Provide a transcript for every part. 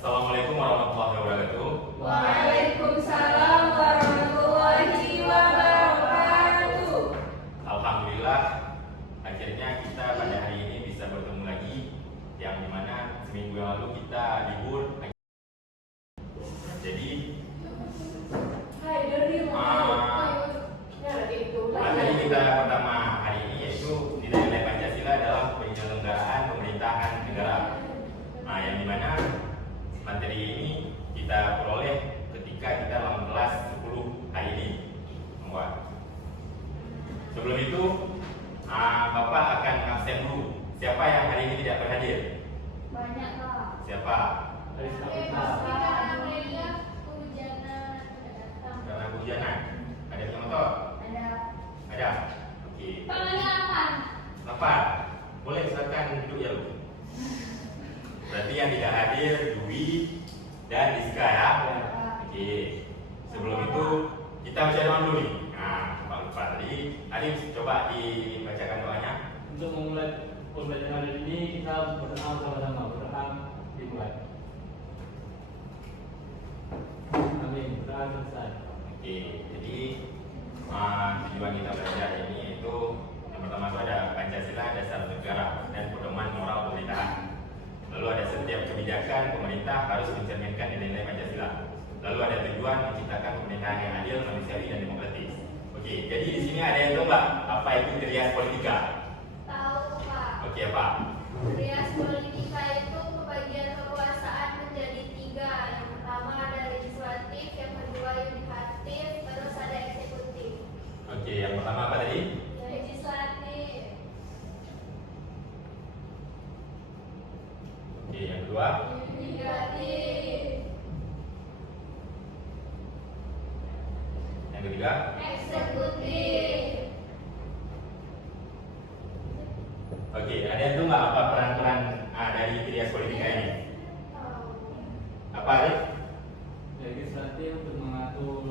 Assalamualaikum warahmatullahi wabarakatuh. Waalaikumsalam warahmatullahi wabarakatuh. Alhamdulillah, akhirnya kita pada hari ini bisa bertemu lagi, yang dimana seminggu yang lalu kita libur. Jadi materi kita pertama hari ini yaitu nilai-nilai Pancasila dalam penyelenggaraan pemerintahan negara. Nah, yang dimana materi ini kita peroleh ketika kita dalam kelas 10 hari ini. Sebelum itu, Bapak akan absen dulu. Siapa yang hari ini tidak berhadir? Banyak, Pak. Siapa? Karena kehujanan. Ada yang motor? Ada. Oke. Lapan. Boleh silakan duduk ya, Bu. Berarti yang tidak hadir Dwi dan Rizka ya. Oke. Sebelum itu kita baca doa dulu nih. Nah, Pak lupa tadi. Adif coba dibacakan doanya. Untuk memulai pembelajaran hari ini kita berdoa sama-sama. Berdoa dimulai. Amin. Berdoa selesai. Oke. Jadi tujuan kita belajar ini yaitu yang pertama itu ada Pancasila dasar negara dan pedoman moral pemerintahan. Lalu ada setiap kebijakan pemerintah harus mencerminkan nilai-nilai Pancasila. Lalu ada tujuan menciptakan pemerintahan yang adil, manusiawi dan demokratis. Oke, jadi di sini ada yang tahu nggak apa itu trias politika? Tahu, Pak. Oke, apa? Trias politika itu pembagian kekuasaan menjadi 3. Yang pertama ada legislatif, yang kedua yudikatif, terus ada eksekutif. Oke, yang pertama apa tadi? Legislatif. Oke, yang kedua? Yudikatif. Yang ketiga? Eksekutif. Oke, ada yang tahu nggak apa peran-peran dari trias politika ini? Apa, Arif? Legislatif untuk mengatur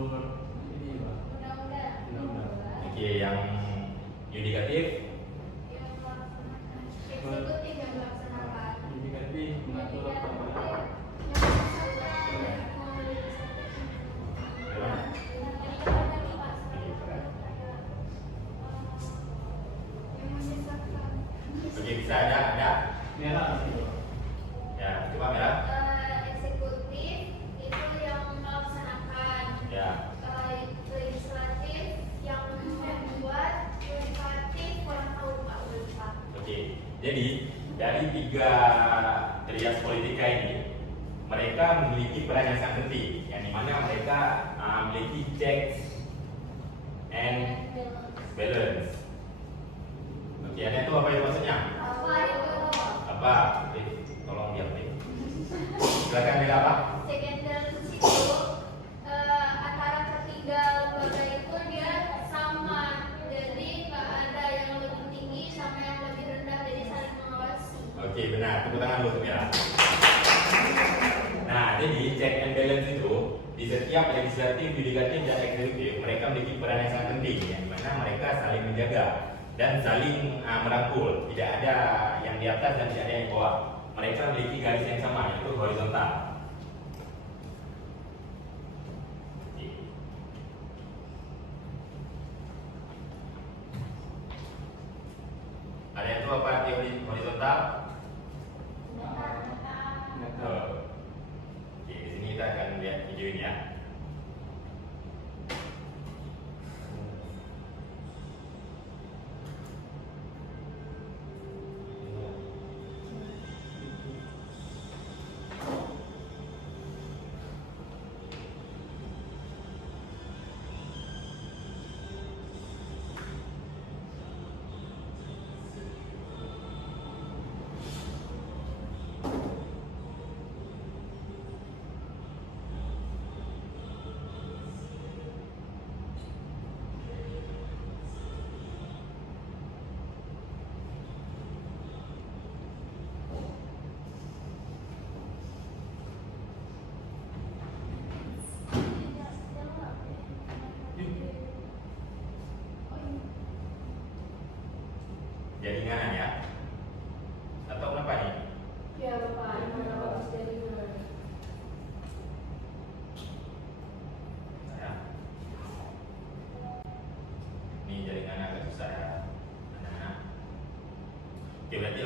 ini, Pak. Undang-undang. Undang-undang. Oke, yang yudikatif? Yang melaksanakan. Eksekutif yang melaksanakan. Yudikatif mengatur peraturan. Oke, bisa ada? Merah itu. Ya, coba merah. Eksekutif itu yang melaksanakan, Ya. legislatif yang membuat, yudikatif yang tahu Pak lupa. Oke, jadi dari 3 trias politika ini mereka memiliki peran yang sangat penting, yang dimana mereka memiliki checks and balance. Oke, ada itu apa itu maksudnya? Apa itu? Apa? Tolong diam nih. Silakan Mila, apa? Check and balance itu antara ketiga lembaga itu dia sama, jadi nggak ada yang lebih tinggi sama yang lebih rendah, jadi saling mengawasi. Oke, benar. Tepuk tangan dulu untuk Mila. Nah, jadi check and balance itu di setiap legislatif, yudikatif, dan eksekutif mereka memiliki peran yang sangat penting, yang dimana mereka saling menjaga dan saling merangkul. Tidak ada yang di atas dan tidak ada yang di bawah. Mereka memiliki garis yang sama, yaitu horizontal. Ada yang tahu apa teori horizontal? Oke, di sini kita akan lihat video ini ya.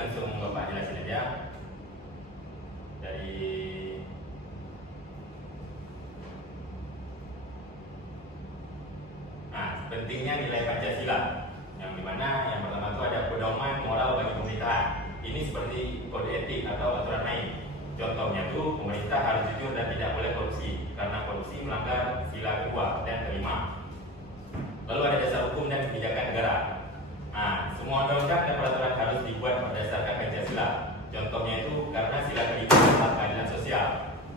langsung Bapak jelasin aja. Dari pentingnya nilai Pancasila, yang dimana yang pertama itu ada pedoman moral bagi pemerintahan. Ini seperti kode etik atau aturan main. Contohnya tuh pemerintah harus jujur dan tidak boleh korupsi, karena korupsi melanggar sila kedua dan kelima. Lalu ada dasar hukum dan kebijakan negara. Semua undang-undang dan peraturan harus dibuat berdasarkan Pancasila. Contohnya itu karena sila kelima adalah keadilan sosial,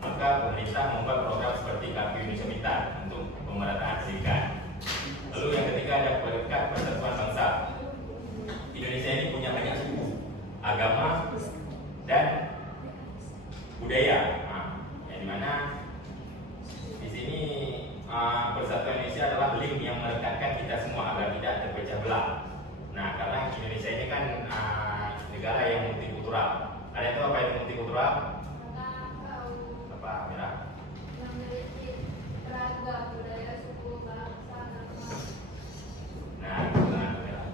maka pemerintah membuat program seperti Kartu Indonesia Pintar untuk pemerataan pendidikan. Lalu yang ketiga ada peringkat persatuan bangsa. Indonesia ini punya banyak suku, agama, dan budaya. Yang dimana di sini persatuan Indonesia adalah link yang melekatkan kita semua agar tidak terpecah belah. Nah, karena Indonesia ini kan negara yang multikultural. Ada itu apa itu multikultural? Apa merah? Yang memiliki beragam budaya, suku, bangsa, agama. Nah, kebetulan merah.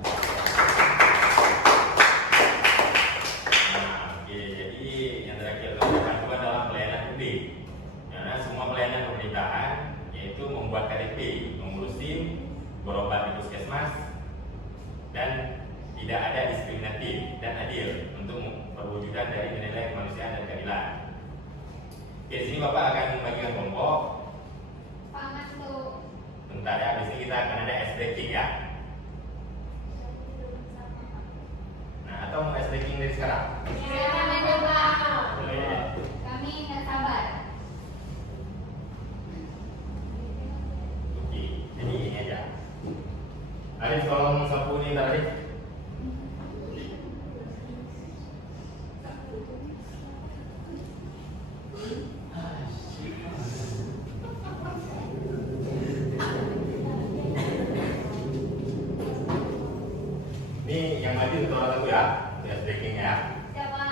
Oke, jadi yang terakhir panduan dalam pelayanan publik. Karena semua pelayanan pemerintahan yaitu membuat KTP, mengurus SIM, berobat di puskesmas, dan tidak ada diskriminatif dan adil untuk perwujudan dari nilai kemanusiaan dan keadilan. Oke, sini Bapak akan membagikan kelompok. Pangan tuh. Bentar ya, di sini kita akan ada ice breaking ya. Nah, atau mau ice breaking dari sekarang? Silakan aja Pak. Boleh. Kami nggak sabar. Oke, jadi ini aja. Arif, tolong sapu ini ntar Arif. Ini yang maju untuk orang aku ya, ya breaking ya. Siapa?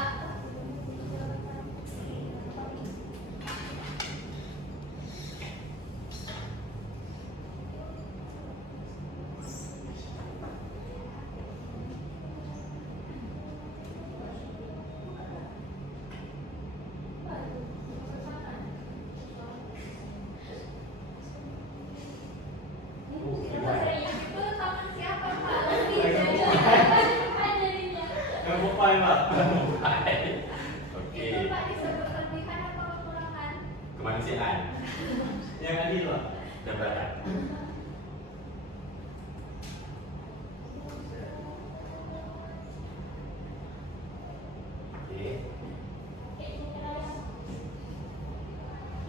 Itu tangan siapa Pak? Jadinya. Yang bukan Pak. Oke, Itu Pak disebut kelebihan apa kekurangan? kemanusiaan Yang adil Pak. dan beradab. Oke,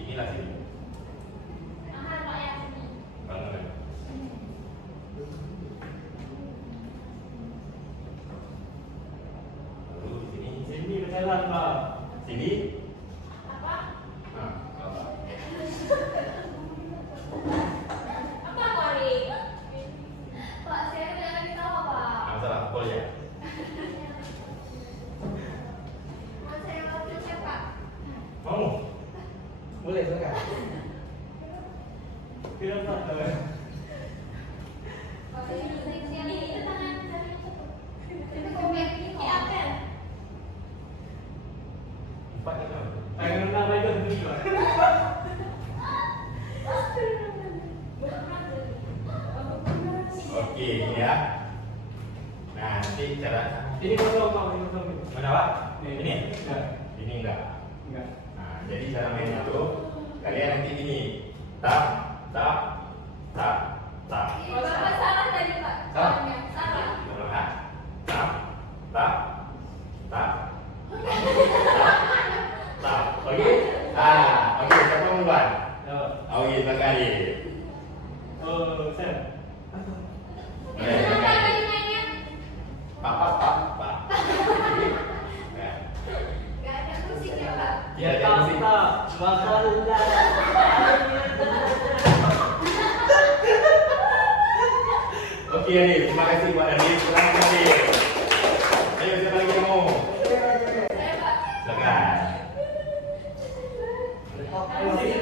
inilah sini Mahal Pak yang ini. bangunan. Lalu di sini, Sini berjalan Pak. sini. Apa? Nah, apa? Apa Kori? Pak, saya jangan ditawa Pak. Masalah pukul ya. Mau saya wakil siapa? Mau? Boleh silakan. Tidak Pak. Pak, ini itu tangan saya. Itu komen ini apel. Empat itu. Ayo nama itu sendiri Pak. Oke, ini ya. Nah, nanti cara Ini kosong Pak, ini kosong. mana Pak? Ini. Ini? Enggak. Ini enggak. Enggak. Nah, jadi cara mainnya tuh kalian nanti gini. Tap, tap, tap, tap. Ini Bapak salah tadi Pak. Salah? Soalnya. Salah. Tap, tap, tap, tap, tap. Oke? Oke, siapa yang mulai? Oke, sekali. Oh, saya. Kenapa tadi mainnya? Pak, pak, pak, pak. Gak ada musiknya Pak. Ya, ada musik. Bakal Oke, Adil. Terima kasih buat Adil. Selamat Adil. Ayo, siapa lagi yang mau? Saya Pak. Silakan. Musik